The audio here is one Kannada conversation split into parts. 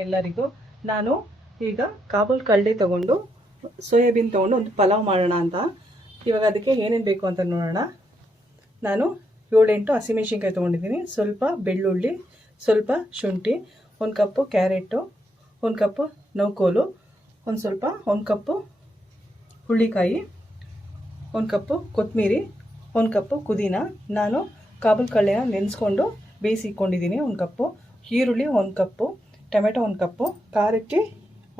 ಎಲ್ಲರಿಗೂ ನಾನು ಈಗ ಕಾಬೂಲ್ ಕಳ್ಳಿ ತಗೊಂಡು ಸೋಯಾಬೀನ್ ತಗೊಂಡು ಒಂದು ಪಲಾವ್ ಮಾಡೋಣ ಅಂತ. ಇವಾಗ ಅದಕ್ಕೆ ಏನೇನು ಬೇಕು ಅಂತ ನೋಡೋಣ. ನಾನು ಏಳೆಂಟು ಹಸಿಮೆಣ್ಸಿನ್ಕಾಯಿ ತೊಗೊಂಡಿದ್ದೀನಿ. ಸ್ವಲ್ಪ ಬೆಳ್ಳುಳ್ಳಿ, ಸ್ವಲ್ಪ ಶುಂಠಿ, ಒಂದು ಕಪ್ಪು ಕ್ಯಾರೆಟು, ಒಂದು ಕಪ್ಪು ನೌಕೋಲು ಒಂದು ಸ್ವಲ್ಪ, ಒಂದು ಕಪ್ಪು ಹುಳ್ಳಿಕಾಯಿ, ಒಂದು ಕಪ್ಪು ಕೊತ್ತಂಬರಿ ಒಂದು ಕಪ್ಪು ಪುದೀನ. ನಾನು ಕಾಬೂಲ್ ಕಳ್ಳೆನ ನೆನೆಸ್ಕೊಂಡು ಬೇಯಿಸಿಕೊಂಡಿದ್ದೀನಿ. ಒಂದು ಕಪ್ಪು ಈರುಳ್ಳಿ, ಒಂದು ಕಪ್ಪು ಟೊಮೆಟೊ ಒಂದು ಕಪ್ಪು, ಖಾರಕ್ಕೆ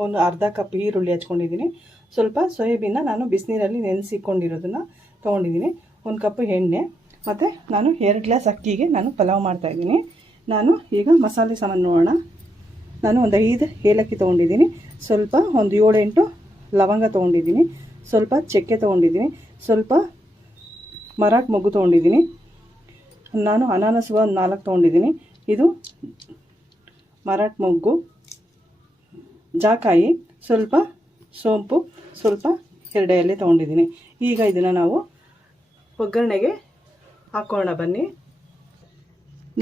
ಒಂದು ಅರ್ಧ ಕಪ್ ಈರುಳ್ಳಿ ಹಚ್ಕೊಂಡಿದ್ದೀನಿ. ಸ್ವಲ್ಪ ಸೋಯಾಬೀನ್ನ ನಾನು ಬಿಸಿನೀರಲ್ಲಿ ನೆನೆಸಿಕೊಂಡಿರೋದನ್ನು ತೊಗೊಂಡಿದ್ದೀನಿ. ಒಂದು ಕಪ್ಪು ಎಣ್ಣೆ, ಮತ್ತು ನಾನು ಎರಡು ಗ್ಲಾಸ್ ಅಕ್ಕಿಗೆ ನಾನು ಪಲಾವ್ ಮಾಡ್ತಾಯಿದ್ದೀನಿ ನಾನು ಈಗ ಮಸಾಲೆ ಸಾಮಾನು ನೋಡೋಣ. ನಾನು ಒಂದು ಐದು ಏಲಕ್ಕಿ ತೊಗೊಂಡಿದ್ದೀನಿ. ಸ್ವಲ್ಪ ಒಂದು ಏಳೆಂಟು ಲವಂಗ ತೊಗೊಂಡಿದ್ದೀನಿ. ಸ್ವಲ್ಪ ಚಕ್ಕೆ ತೊಗೊಂಡಿದ್ದೀನಿ. ಸ್ವಲ್ಪ ಮರಾಠ ಮೊಗ್ಗು ತೊಗೊಂಡಿದ್ದೀನಿ. ನಾನು ಅನಾನಸ್ ಒಂದು ನಾಲ್ಕು ತೊಗೊಂಡಿದ್ದೀನಿ. ಇದು ಮರಾಠ ಮೊಗ್ಗು, ಜಾಕಾಯಿ, ಸ್ವಲ್ಪ ಸೋಂಪು, ಸ್ವಲ್ಪ ಎರಡೆಯಲ್ಲಿ ತೊಗೊಂಡಿದ್ದೀನಿ. ಈಗ ಇದನ್ನು ನಾವು ಒಗ್ಗರಣೆಗೆ ಹಾಕೋಣ, ಬನ್ನಿ.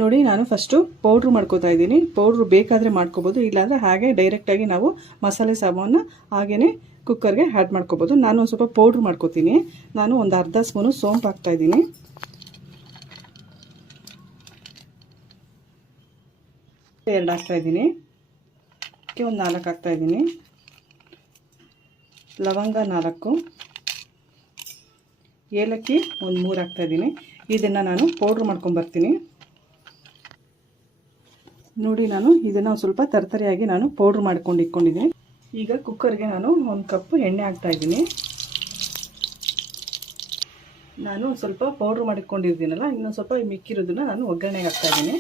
ನೋಡಿ, ನಾನು ಫಸ್ಟು ಪೌಡ್ರು ಮಾಡ್ಕೋತಾ ಇದ್ದೀನಿ. ಪೌಡ್ರು ಬೇಕಾದರೆ ಮಾಡ್ಕೋಬೋದು, ಇಲ್ಲಾಂದರೆ ಹಾಗೆ ಡೈರೆಕ್ಟಾಗಿ ನಾವು ಮಸಾಲೆ ಸಾಮಾನ ಹಾಗೇ ಕುಕ್ಕರ್ಗೆ ಆ್ಯಡ್ ಮಾಡ್ಕೋಬೋದು. ನಾನು ಒಂದು ಸ್ವಲ್ಪ ಪೌಡ್ರ್ ಮಾಡ್ಕೋತೀನಿ. ನಾನು ಒಂದು ಅರ್ಧ ಸ್ಪೂನು ಸೋಂಪು ಹಾಕ್ತಾಯಿದ್ದೀನಿ ಎರಡು ಹಾಕ್ತಾಯಿದ್ದೀನಿ ಒಂದು ನಾಲ್ಕು ಹಾಕ್ತಾಯಿದ್ದೀನಿ ಲವಂಗ ನಾಲ್ಕು. ಏಲಕ್ಕಿ ಒಂದು ಮೂರು ಹಾಕ್ತಾಯಿದ್ದೀನಿ ಇದನ್ನು ನಾನು ಪೌಡ್ರ್ ಮಾಡ್ಕೊಂಬರ್ತೀನಿ ನೋಡಿ ನಾನು ಇದನ್ನು ಸ್ವಲ್ಪ ತರತರಿಯಾಗಿ ನಾನು ಪೌಡ್ರ್ ಮಾಡ್ಕೊಂಡು ಇಟ್ಕೊಂಡಿದ್ದೀನಿ. ಈಗ ಕುಕ್ಕರ್ಗೆ ನಾನು ಒಂದು ಕಪ್ ಎಣ್ಣೆ ಹಾಕ್ತಾಯಿದ್ದೀನಿ ನಾನು ಸ್ವಲ್ಪ ಪೌಡ್ರ್ ಮಾಡಿಕೊಂಡಿದ್ದೀನಲ್ಲ ಇನ್ನೊಂದು ಸ್ವಲ್ಪ ಮಿಕ್ಕಿರೋದನ್ನ ನಾನು ಒಗ್ಗರಣೆಗೆ ಹಾಕ್ತಾಯಿದ್ದೀನಿ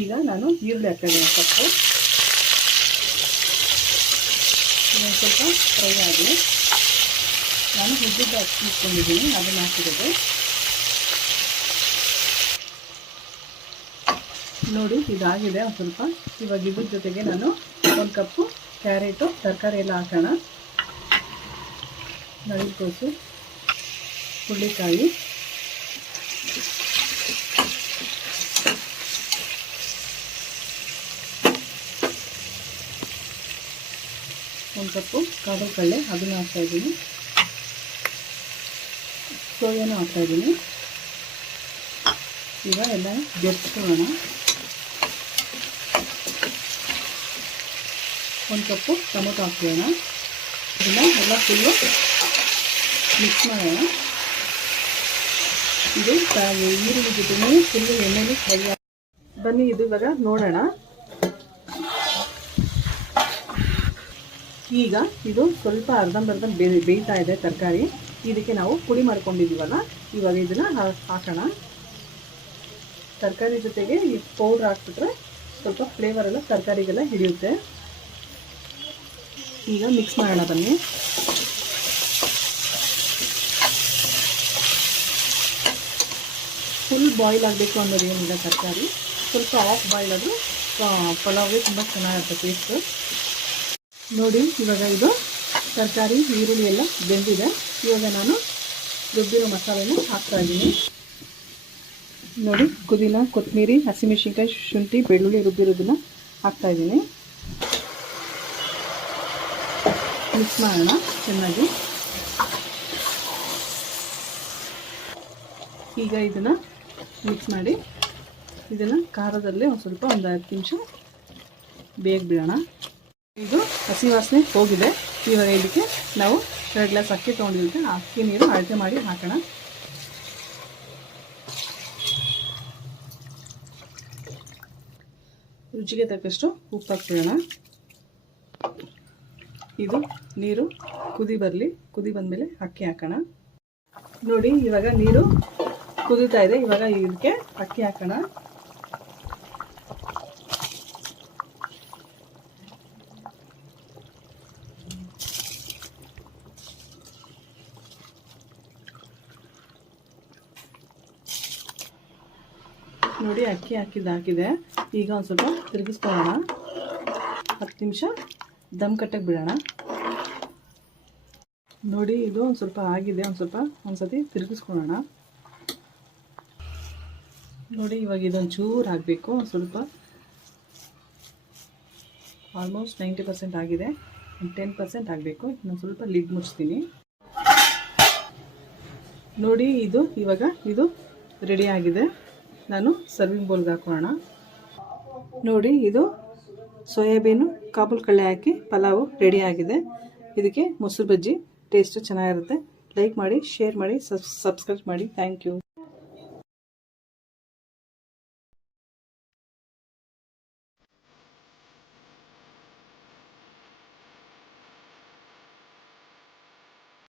ಈಗ ನಾನು ಈರುಳ್ಳಿ ಹಾಕಿದ್ದೀನಿ ಕಪ್ಪು ಇನ್ನೊಂದು ಸ್ವಲ್ಪ ಫ್ರೈ ಆಗಿದೆ ನಾನು ಹುಡ್ಡಿದ್ದು ಅಕ್ಕಿ ಇಟ್ಕೊಂಡಿದ್ದೀನಿ, ಅದನ್ನು ಹಾಕಿರೋದು. ನೋಡಿ, ಇದಾಗಿದೆ, ಒಂದು ಸ್ವಲ್ಪ. ಇವಾಗ ಇದ್ರ ಜೊತೆಗೆ ನಾನು ಒಂದು ಕಪ್ಪು ಕ್ಯಾರೆಟು, ತರಕಾರಿ ಎಲ್ಲ ಹಾಕೋಣ. ನಳಿಕೋಸು ಹುಳ್ಳಿಕಾಯಿ ಒಂದು ಕಪ್ಪು ಕಾಬಲ್ ಕಡಲೆ ಅದನ್ನು ಹಾಕ್ತಾಯಿದ್ದೀನಿ ಸೋಯಾನು ಹಾಕ್ತಾಯಿದ್ದೀನಿ ಈಗ ಎಲ್ಲ ಬೆರೆಸ್ಕೊಳ್ಳೋಣ ಒಂದು ಕಪ್ಪು ಟೊಮೊಟೊ ಹಾಕ್ಕೊಳ್ಳೋಣ. ಇದನ್ನ ಎಲ್ಲ ಫುಲ್ಲು ಮಿಕ್ಸ್ ಮಾಡೋಣ. ಇದು ಈರುಳ್ಳಿ ಜೊತೆ ಫುಲ್ಲು ಎಣ್ಣೆಲಿ ಫ್ರೈ ಬನ್ನಿ, ಇದು ಇವಾಗ ನೋಡೋಣ. ಈಗ ಇದು ಸ್ವಲ್ಪ ಅರ್ಧಂಬರ್ಧ ಬೇ ಬೇಯ್ತಾ ಇದೆ ತರಕಾರಿ. ಇದಕ್ಕೆ ನಾವು ಪುಡಿ ಮಾಡ್ಕೊಂಡಿದ್ದೀವಲ್ಲ, ಇವಾಗ ಇದನ್ನು ಹಾಕೋಣ. ತರಕಾರಿ ಜೊತೆಗೆ ಈ ಪೌಡ್ರ್ ಹಾಕ್ಬಿಟ್ರೆ ಸ್ವಲ್ಪ ಫ್ಲೇವರೆಲ್ಲ ತರಕಾರಿಗೆಲ್ಲ ಹಿಡಿಯುತ್ತೆ. ಈಗ ಮಿಕ್ಸ್ ಮಾಡೋಣ ಬನ್ನಿ. ಫುಲ್ ಬಾಯ್ಲ್ ಆಗಬೇಕು ಅನ್ನೋದು ಏನಿಲ್ಲ ತರಕಾರಿ. ಸ್ವಲ್ಪ ಆಫ್ ಬಾಯ್ಲ್ ಅದು ಪಲಾವ್ಗೆ ತುಂಬ ಚೆನ್ನಾಗಿರುತ್ತೆ ಟೇಸ್ಟು ನೋಡಿ, ಇವಾಗ ಇದು ತರಕಾರಿ, ಈರುಳ್ಳಿ ಎಲ್ಲ ಬೆಂದಿದೆ. ಇವಾಗ ನಾನು ರುಬ್ಬಿರೋ ಮಸಾಲೆನ ಹಾಕ್ತಾ ಇದ್ದೀನಿ. ನೋಡಿ ಕುದಿನ ಕೊತ್ತಂಬರಿ ಹಸಿಮೆಣಸಿನ್ಕಾಯಿ, ಶುಂಠಿ, ಬೆಳ್ಳುಳ್ಳಿ ರುಬ್ಬಿರೋದನ್ನ ಹಾಕ್ತಾ ಇದ್ದೀನಿ. ಮಿಕ್ಸ್ ಮಾಡೋಣ, ಚೆನ್ನಾಗಿ. ಈಗ ಇದನ್ನು ಮಿಕ್ಸ್ ಮಾಡಿ, ಇದನ್ನು ಖಾರದಲ್ಲಿ ಒಂದು ಸ್ವಲ್ಪ ಒಂದು ಹತ್ತು ನಿಮಿಷ ಬೇಗ ಬಿಡೋಣ ಇದು ಹಸಿ ವಾಸನೆ ಹೋಗಿದೆ. ಇವಾಗ ಇದಕ್ಕೆ ನಾವು ಎರಡು ಗ್ಲಾಸ್ ಅಕ್ಕಿ ಆ ಅಕ್ಕಿ ನೀರು ಅಳತೆ ಮಾಡಿ ಹಾಕೋಣ. ರುಚಿಗೆ ತಕ್ಕಷ್ಟು ಉಪ್ಪು ಹಾಕ್ಬಿಡೋಣ. ಇದು ನೀರು ಕುದಿ ಬರಲಿ. ಕುದಿ ಬಂದಮೇಲೆ ಅಕ್ಕಿ ಹಾಕೋಣ. ನೋಡಿ, ಇವಾಗ ನೀರು ಕುದಿತಾ ಇದೆ. ಇವಾಗ ಇದಕ್ಕೆ ಅಕ್ಕಿ ಹಾಕೋಣ. ನೋಡಿ ಅಕ್ಕಿ ಹಾಕಿದ್ದು ಹಾಕಿದೆ. ಈಗ ಒಂದು ಸ್ವಲ್ಪ ತಿರುಗಿಸ್ಕೊಳ್ಳೋಣ. ಹತ್ತು ನಿಮಿಷ ದಮ್ ಕಟ್ಟಕ್ಕೆ ಬಿಡೋಣ. ನೋಡಿ, ಇದು ಒಂದು ಸ್ವಲ್ಪ ಆಗಿದೆ. ಒಂದು ಸ್ವಲ್ಪ ಒಂದು ಸತಿ ತಿರುಗಿಸ್ಕೊಳ್ಳೋಣ. ನೋಡಿ, ಇವಾಗ ಇದೊಂದು ಚೂರು ಹಾಕಬೇಕು ಒಂದು ಸ್ವಲ್ಪ ಆಲ್ಮೋಸ್ಟ್ ನೈಂಟಿ ಪರ್ಸೆಂಟ್ ಆಗಿದೆ. ಟೆನ್ ಪರ್ಸೆಂಟ್ ಆಗಬೇಕು. ನಾನು ಸ್ವಲ್ಪ ಲಿಡ್ ಮುಚ್ತೀನಿ. ನೋಡಿ, ಇದು ಇವಾಗ ಇದು ರೆಡಿ ಆಗಿದೆ. ನಾನು ಸರ್ವಿಂಗ್ ಬೌಲ್ಗೆ ಹಾಕೋಣ. ನೋಡಿ, ಇದು ಸೋಯಾಬೀನು ಕಾಬೂಲ್ ಕಳ್ಳೆ ಹಾಕಿ ಪಲಾವು ರೆಡಿ ಆಗಿದೆ. ಇದಕ್ಕೆ ಮೊಸರು ಬಜ್ಜಿ ಟೇಸ್ಟು ಚೆನ್ನಾಗಿರುತ್ತೆ. ಲೈಕ್ ಮಾಡಿ ಶೇರ್ ಮಾಡಿ ಸಬ್ಸ್ಕ್ರೈಬ್ ಮಾಡಿ. Thank you